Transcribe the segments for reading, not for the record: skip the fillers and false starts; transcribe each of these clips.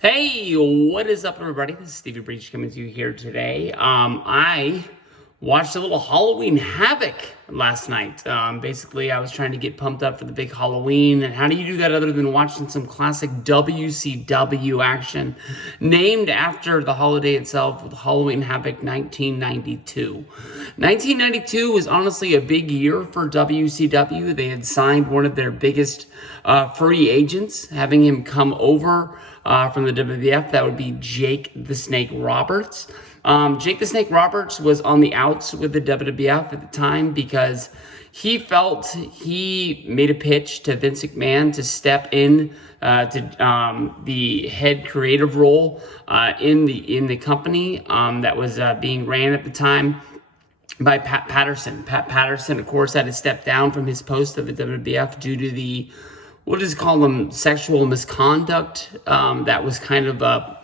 Hey, what is up, everybody? This is Stevie Breach coming to you here today. I watched a little Halloween Havoc last night. Basically, I was trying to get pumped up for the big Halloween. And how do you do that other than watching some classic WCW action named after the holiday itself with Halloween Havoc 1992? 1992 was honestly a big year for WCW. They had signed one of their biggest free agents, having him come over from the WWF. That would be Jake the Snake Roberts. Jake the Snake Roberts was on the outs with the WWF at the time because he felt he made a pitch to Vince McMahon to step in to the head creative role in the company that was being ran at the time by Pat Patterson. Pat Patterson, of course, had to step down from his post at the WWF due to the, we'll just call them sexual misconduct that was kind of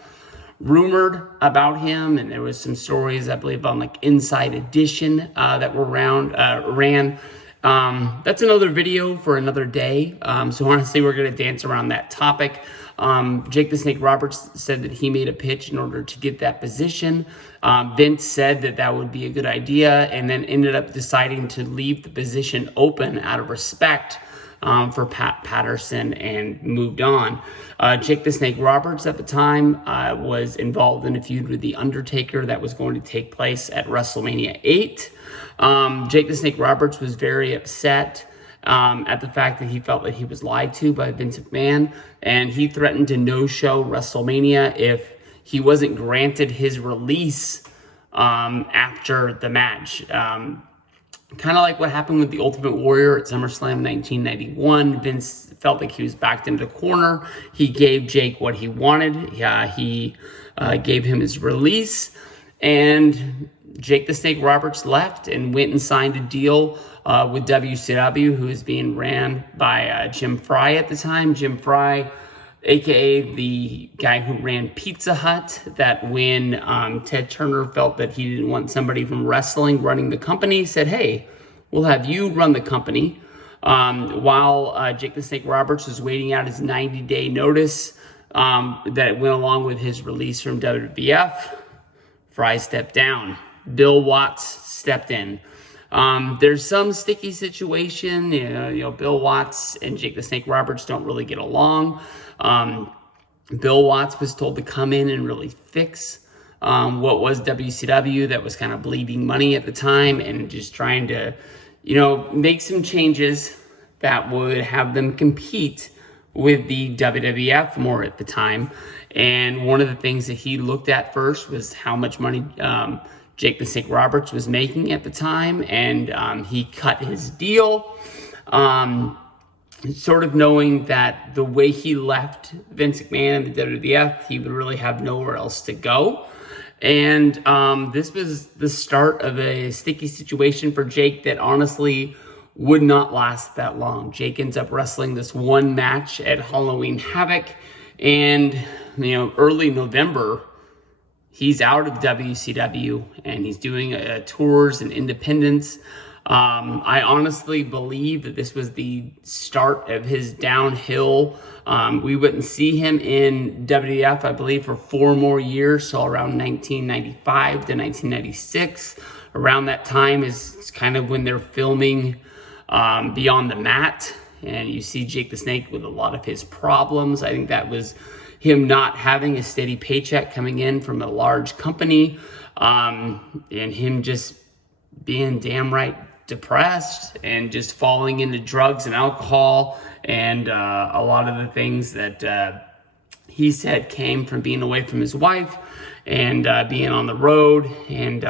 rumored about him, and there was some stories, I believe, on like Inside Edition that were ran. That's another video for another day. So honestly, we're going to dance around that topic. Jake the Snake Roberts said that he made a pitch in order to get that position. Vince said that that would be a good idea, and then ended up deciding to leave the position open out of respect for Pat Patterson and moved on. Jake the Snake Roberts at the time was involved in a feud with The Undertaker that was going to take place at WrestleMania 8. Jake the Snake Roberts was very upset at the fact that he felt that he was lied to by Vince McMahon, and he threatened to no-show WrestleMania if he wasn't granted his release after the match. Kind of like what happened with the Ultimate Warrior at SummerSlam 1991. Vince felt like he was backed into the corner. He gave Jake what he wanted. He gave him his release, and Jake the Snake Roberts left and went and signed a deal with WCW, who was being ran by Jim Fry at the time. Jim Fry, aka the guy who ran Pizza Hut, that when Ted Turner felt that he didn't want somebody from wrestling running the company, said, hey, we'll have you run the company. While Jake the Snake Roberts was waiting out his 90-day notice that went along with his release from WWF, Fry stepped down. Bill Watts stepped in. There's some sticky situation. Bill Watts and Jake the Snake Roberts don't really get along. Bill Watts was told to come in and really fix what was WCW that was kind of bleeding money at the time, and just trying to, make some changes that would have them compete with the WWF more at the time. And one of the things that he looked at first was how much money Jake the Snake Roberts was making at the time, and he cut his deal, sort of knowing that the way he left Vince McMahon and the WWF, he would really have nowhere else to go. And this was the start of a sticky situation for Jake that honestly would not last that long. Jake ends up wrestling this one match at Halloween Havoc, and early November, he's out of WCW and he's doing tours and independence. I honestly believe that this was the start of his downhill. We wouldn't see him in WWF, I believe, for 4 more years, so around 1995 to 1996. Around that time is kind of when they're filming Beyond the Mat, and you see Jake the Snake with a lot of his problems. I think that was him not having a steady paycheck coming in from a large company, and him just being damn right depressed and just falling into drugs and alcohol, and a lot of the things that he said came from being away from his wife and being on the road, and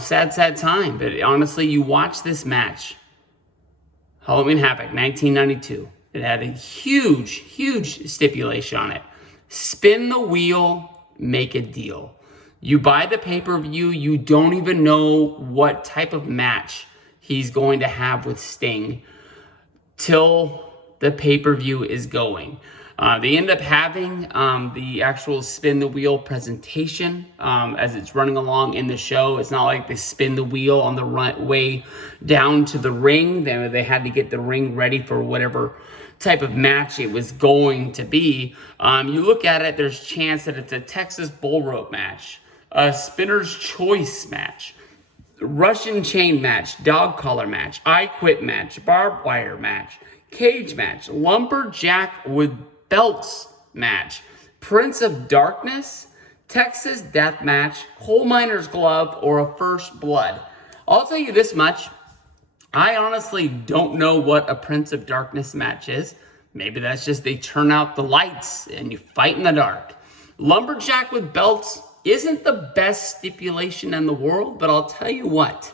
sad time. But honestly, you watch this match, Halloween Havoc 1992. It had a huge stipulation on it. Spin the wheel, make a deal. You buy the pay-per-view, you don't even know what type of match he's going to have with Sting till the pay-per-view is going. They end up having the actual spin the wheel presentation as it's running along in the show. It's not like they spin the wheel on the way down to the ring. They had to get the ring ready for whatever type of match it was going to be. You look at it, there's a chance that it's a Texas bull rope match, a spinner's choice match, Russian chain match, dog collar match, I quit match, barbed wire match, cage match, lumberjack with belts match, Prince of Darkness, Texas death match, coal miner's glove, or a first blood. I'll tell you this much. I honestly don't know what a Prince of Darkness match is. Maybe that's just they turn out the lights and you fight in the dark. Lumberjack with belts isn't the best stipulation in the world, but I'll tell you what.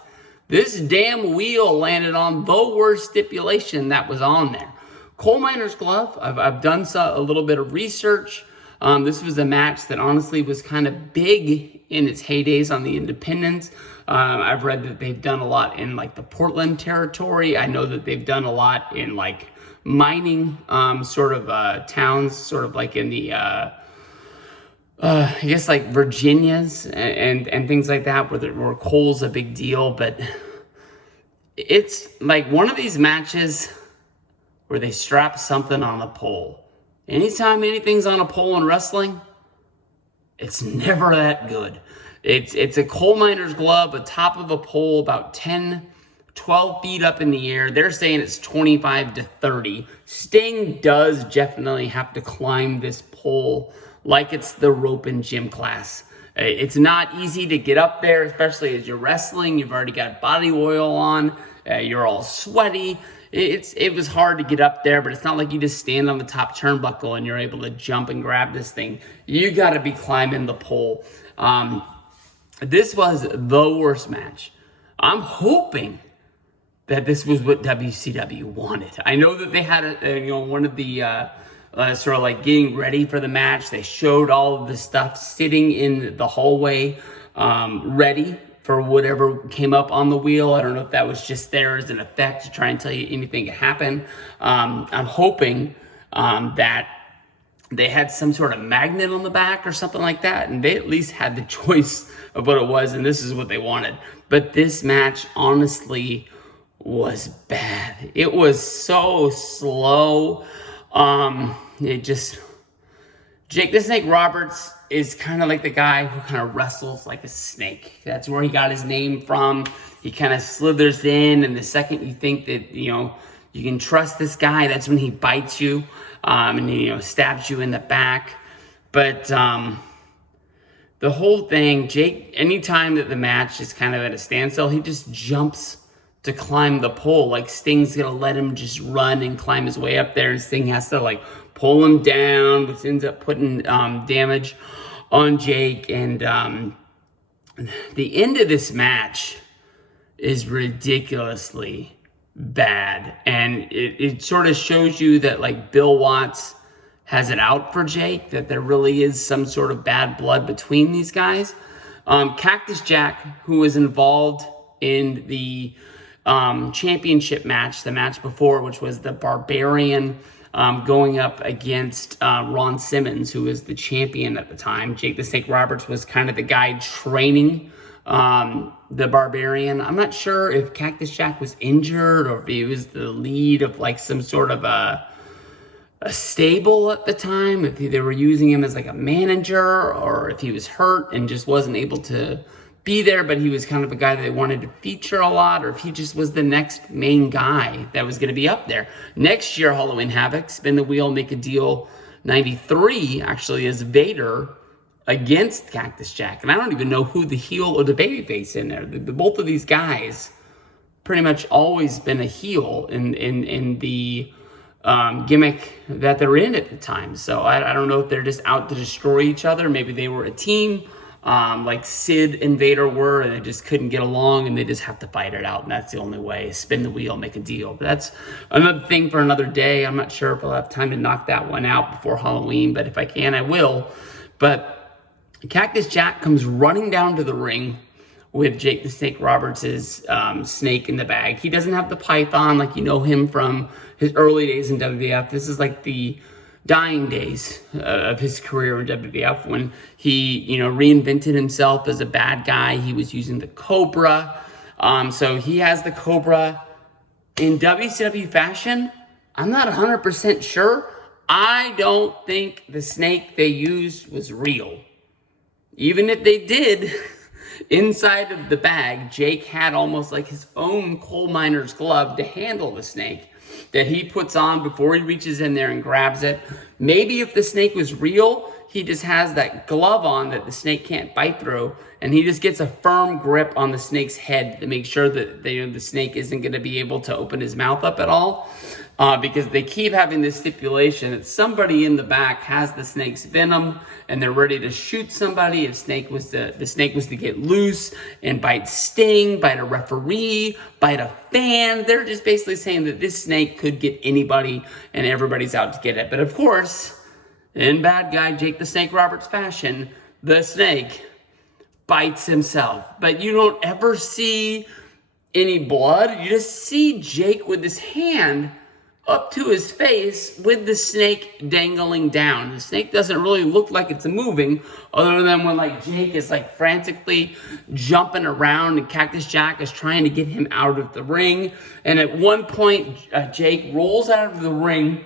This damn wheel landed on the worst stipulation that was on there. Coal miner's glove, I've done a little bit of research. This was a match that honestly was kind of big in its heydays on the independents. I've read that they've done a lot in like the Portland territory. I know that they've done a lot in like mining sort of towns, sort of like in the I guess like Virginias and things like that, where coal's a big deal. But it's like one of these matches where they strap something on a pole. Anytime anything's on a pole in wrestling, it's never that good. It's a coal miner's glove atop of a pole about 10, 12 feet up in the air. They're saying it's 25 to 30. Sting does definitely have to climb this pole like it's the rope in gym class. It's not easy to get up there, especially as you're wrestling. You've already got body oil on. You're all sweaty. It was hard to get up there, but it's not like you just stand on the top turnbuckle and you're able to jump and grab this thing. You got to be climbing the pole. This was the worst match. I'm hoping that this was what WCW wanted. I know that they had one of the sort of like getting ready for the match. They showed all of the stuff sitting in the hallway, ready for whatever came up on the wheel. I don't know if that was just there as an effect to try and tell you anything could happen. I'm hoping that they had some sort of magnet on the back or something like that, and they at least had the choice of what it was, and this is what they wanted. But this match, honestly, was bad. It was so slow. Jake the Snake Roberts is kind of like the guy who kind of wrestles like a snake. That's where he got his name from. He kind of slithers in, and the second you think that, you can trust this guy, that's when he bites you, and he, stabs you in the back. But the whole thing, Jake, anytime that the match is kind of at a standstill, he just jumps to climb the pole. Like Sting's gonna let him just run and climb his way up there, and Sting has to like pull him down, which ends up putting damage on Jake. And the end of this match is ridiculously bad, and it sort of shows you that like Bill Watts has it out for Jake, that there really is some sort of bad blood between these guys. Cactus Jack, who was involved in the championship match, the match before, which was the Barbarian going up against Ron Simmons, who was the champion at the time. Jake the Snake Roberts was kind of the guy training the Barbarian. I'm not sure if Cactus Jack was injured or if he was the lead of like some sort of a stable at the time, if they were using him as like a manager, or if he was hurt and just wasn't able to be there, but he was kind of a guy that they wanted to feature a lot, or if he just was the next main guy that was going to be up there. Next year, Halloween Havoc, Spin the Wheel, Make a Deal 93 actually is Vader against Cactus Jack. And I don't even know who the heel or the babyface in there. Both of these guys pretty much always been a heel in the gimmick that they're in at the time. So I don't know if they're just out to destroy each other. Maybe they were a team like Sid and Vader were, and they just couldn't get along, and they just have to fight it out, and that's the only way. Spin the wheel, make a deal. But that's another thing for another day. I'm not sure if I'll have time to knock that one out before Halloween, but if I can, I will. But Cactus Jack comes running down to the ring with Jake the Snake Roberts' snake in the bag. He doesn't have the python like you know him from his early days in WWF. This is like the dying days of his career in WWF when he, reinvented himself as a bad guy. He was using the Cobra. So he has the Cobra in WCW fashion. I'm not 100% sure. I don't think the snake they used was real. Even if they did, inside of the bag, Jake had almost like his own coal miner's glove to handle the snake that he puts on before he reaches in there and grabs it. Maybe if the snake was real, he just has that glove on that the snake can't bite through, and he just gets a firm grip on the snake's head to make sure that the snake isn't going to be able to open his mouth up at all. Because they keep having this stipulation that somebody in the back has the snake's venom and they're ready to shoot somebody if the snake was to get loose and bite Sting, bite a referee, bite a fan. They're just basically saying that this snake could get anybody and everybody's out to get it. But of course, in bad guy Jake the Snake Roberts fashion, the snake bites himself. But you don't ever see any blood. You just see Jake with his hand up to his face with the snake dangling down. The snake doesn't really look like it's moving, other than when like Jake is like frantically jumping around and Cactus Jack is trying to get him out of the ring. And at one point, Jake rolls out of the ring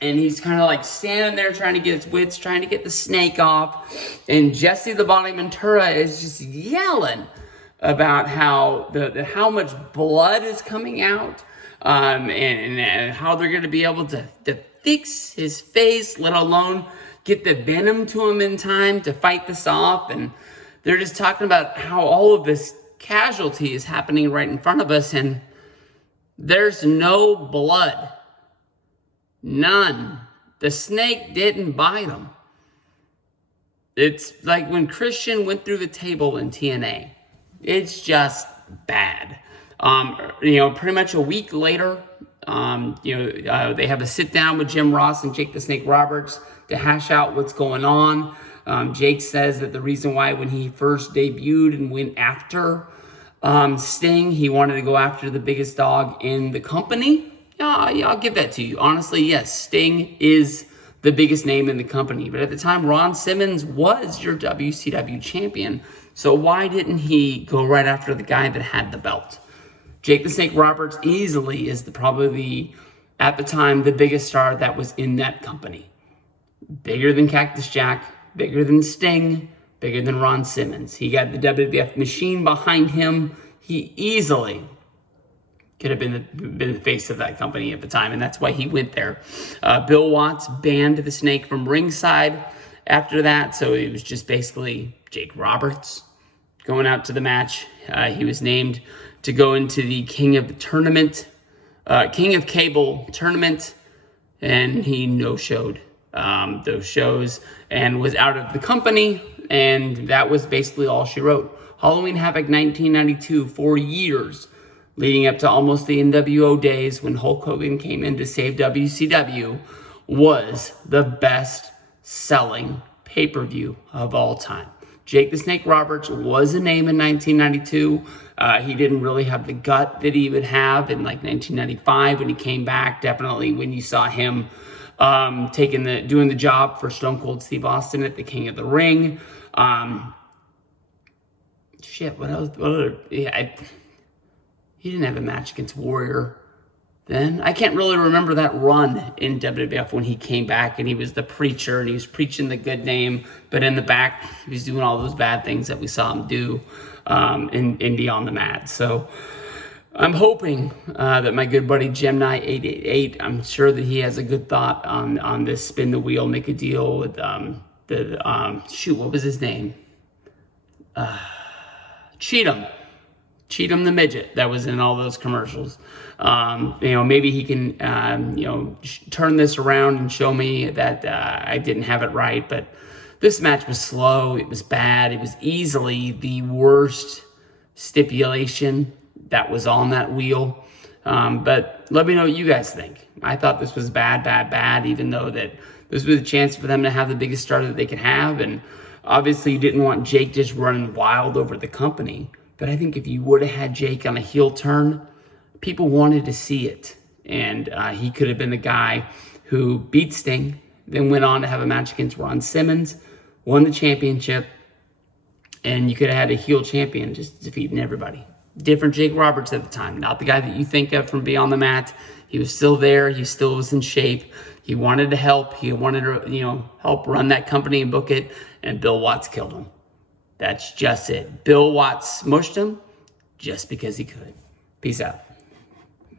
and he's kind of like standing there trying to get his wits, trying to get the snake off. And Jesse the Body Ventura is just yelling about how much blood is coming out. And how they're going to be able to fix his face, let alone get the venom to him in time to fight this off. And they're just talking about how all of this casualty is happening right in front of us, and there's no blood. None. The snake didn't bite him. It's like when Christian went through the table in TNA. It's just bad. Pretty much a week later, they have a sit down with Jim Ross and Jake the Snake Roberts to hash out what's going on. Jake says that the reason why when he first debuted and went after Sting, he wanted to go after the biggest dog in the company. Yeah, I'll give that to you. Honestly, yes, Sting is the biggest name in the company. But at the time, Ron Simmons was your WCW champion. So why didn't he go right after the guy that had the belt? Jake the Snake Roberts easily is probably, at the time, the biggest star that was in that company. Bigger than Cactus Jack, bigger than Sting, bigger than Ron Simmons. He got the WWF machine behind him. He easily could have been the face of that company at the time, and that's why he went there. Bill Watts banned the snake from ringside after that, so it was just basically Jake Roberts going out to the match. He was named to go into the King of Cable tournament, and he no-showed those shows and was out of the company, and that was basically all she wrote. Halloween Havoc 1992, 4 years leading up to almost the NWO days when Hulk Hogan came in to save WCW, was the best-selling pay-per-view of all time. Jake the Snake Roberts was a name in 1992. He didn't really have the gut that he would have in like 1995 when he came back. Definitely when you saw him doing the job for Stone Cold Steve Austin at the King of the Ring. What else? He didn't have a match against Warrior then. I can't really remember that run in WWF when he came back and he was the preacher and he was preaching the good name, but in the back he was doing all those bad things that we saw him do in Beyond the Mat. So I'm hoping that my good buddy Gemini888, I'm sure that he has a good thought on this spin the wheel, make a deal with what was his name? Cheatham the midget that was in all those commercials. Maybe he can, turn this around and show me that I didn't have it right. But this match was slow. It was bad. It was easily the worst stipulation that was on that wheel. But let me know what you guys think. I thought this was bad, even though that this was a chance for them to have the biggest star that they could have. And obviously you didn't want Jake just running wild over the company. But I think if you would have had Jake on a heel turn, people wanted to see it. And he could have been the guy who beat Sting, then went on to have a match against Ron Simmons, won the championship, and you could have had a heel champion just defeating everybody. Different Jake Roberts at the time, not the guy that you think of from Beyond the Mat. He was still there. He still was in shape. He wanted to help. He wanted to, help run that company and book it. And Bill Watts killed him. That's just it. Bill Watts smushed him just because he could. Peace out.